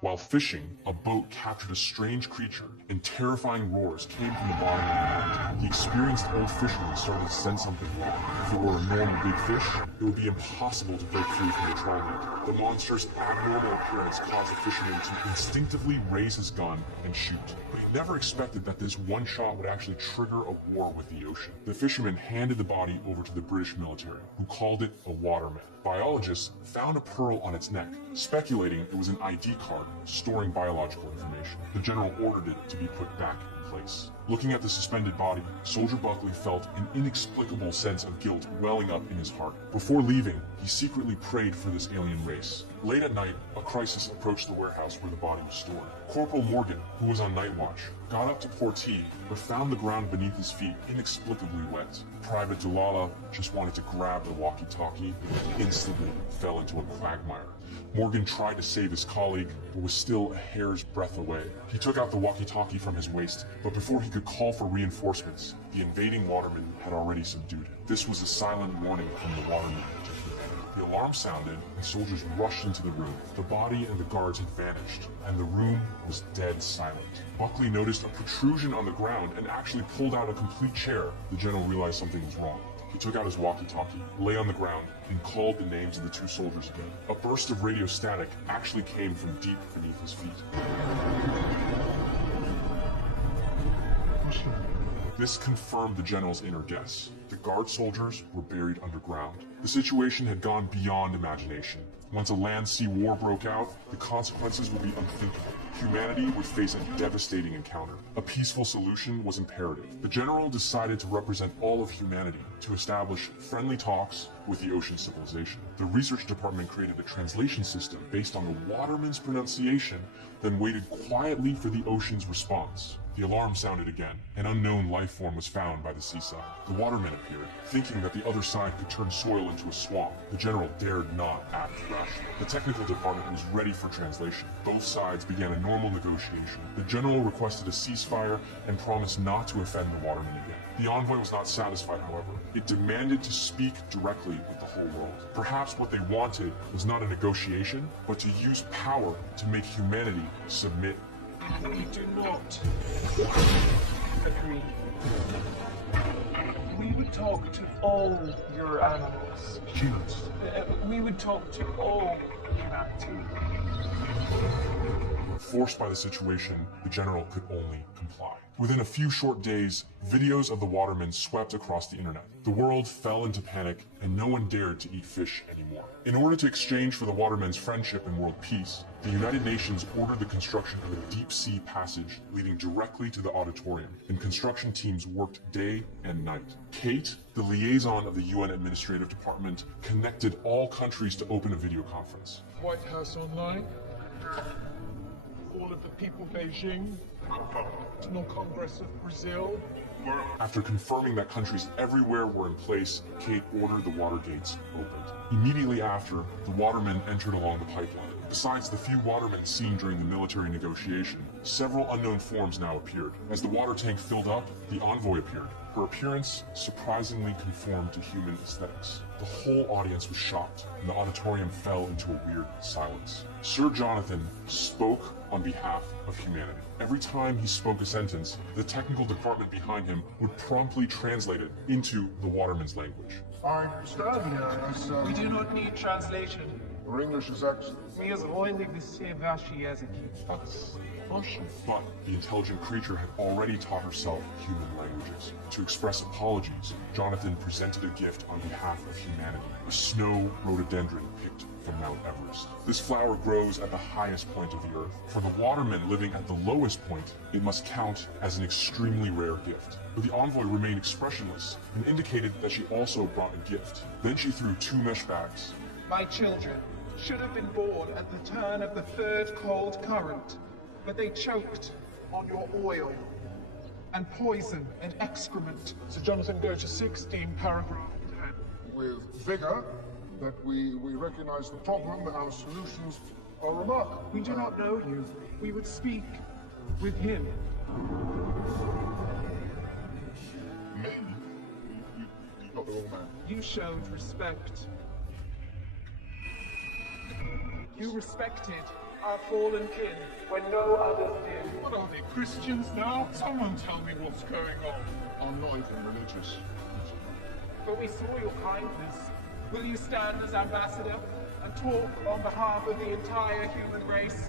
While fishing, a boat captured a strange creature, and terrifying roars came from the bottom of the pond. The experienced old fisherman started to sense something wrong. If it were a normal big fish, it would be impossible to break free from the trawl net. The monster's abnormal appearance caused the fisherman to instinctively raise his gun and shoot. But he never expected that this one shot would actually trigger a war with the ocean. The fisherman handed the body over to the British military, who called it a waterman. Biologists found a pearl on its neck, speculating it was an ID card storing biological information. The general ordered it to be put back in place. Looking at the suspended body, Soldier Buckley felt an inexplicable sense of guilt welling up in his heart. Before leaving, he secretly prayed for this alien race. Late at night, a crisis approached the warehouse where the body was stored. Corporal Morgan, who was on night watch, got up to pour tea, but found the ground beneath his feet inexplicably wet. Private Dulala just wanted to grab the walkie-talkie and instantly fell into a quagmire. Morgan tried to save his colleague, but was still a hair's breadth away. He took out the walkie-talkie from his waist, but before he could call for reinforcements, the invading waterman had already subdued him. This was a silent warning from the waterman to prepare. The alarm sounded, and soldiers rushed into the room. The body and the guards had vanished, and the room was dead silent. Buckley noticed a protrusion on the ground and actually pulled out a complete chair. The general realized something was wrong. He took out his walkie-talkie, lay on the ground, and called the names of the two soldiers again. A burst of radio static actually came from deep beneath his feet. This confirmed the general's inner guess. The guard soldiers were buried underground. The situation had gone beyond imagination. Once a land-sea war broke out, the consequences would be unthinkable. Humanity would face a devastating encounter. A peaceful solution was imperative. The general decided to represent all of humanity, to establish friendly talks with the ocean civilization. The research department created a translation system based on the waterman's pronunciation, then waited quietly for the ocean's response. The alarm sounded again. An unknown life form was found by the seaside. The watermen appeared, thinking that the other side could turn soil into a swamp. The general dared not act rashly. The technical department was ready for translation. Both sides began a normal negotiation. The general requested a ceasefire and promised not to offend the watermen again. The envoy was not satisfied, however. It demanded to speak directly with the whole world. Perhaps what they wanted was not a negotiation, but to use power to make humanity submit. We do not agree. We would talk to all your animals. Humans. We would talk to all humanity. Forced by the situation, the general could only comply. Within a few short days, videos of the watermen swept across the internet. The world fell into panic, and no one dared to eat fish anymore. In order to exchange for the watermen's friendship and world peace, the United Nations ordered the construction of a deep-sea passage leading directly to the auditorium, and construction teams worked day and night. Kate, the liaison of the UN Administrative Department, connected all countries to open a video conference. White House Online. All of the people Beijing. National Congress of Brazil. After confirming that countries everywhere were in place, Kate ordered the water gates opened. Immediately after, the watermen entered along the pipeline. Besides the few watermen seen during the military negotiation, several unknown forms now appeared. As the water tank filled up, the envoy appeared. Her appearance surprisingly conformed to human aesthetics. The whole audience was shocked, and the auditorium fell into a weird silence. Sir Jonathan spoke on behalf of humanity. Every time he spoke a sentence, the technical department behind him would promptly translate it into the waterman's language. I understand, yes. We do not need translation. Your English is excellent. We as only the same языки. That's Russian. But the intelligent creature had already taught herself human languages. To express apologies, Jonathan presented a gift on behalf of humanity, a snow rhododendron picked from Mount Everest. This flower grows at the highest point of the earth. For the watermen living at the lowest point, it must count as an extremely rare gift. But the envoy remained expressionless and indicated that she also brought a gift. Then she threw 2 mesh bags. My children should have been born at the turn of the 3rd cold current, but they choked on your oil and poison and excrement. So Jonathan, go to 16, paragraph 10. With vigor, that we recognize the problem and our solutions are remarkable. We do not know you. We would speak with him. Me? You got the wrong man. You showed respect. You respected our fallen kin when no others did. What are they, Christians now? Someone tell me what's going on. I'm not even religious. But we saw your kindness. Will you stand as ambassador and talk on behalf of the entire human race?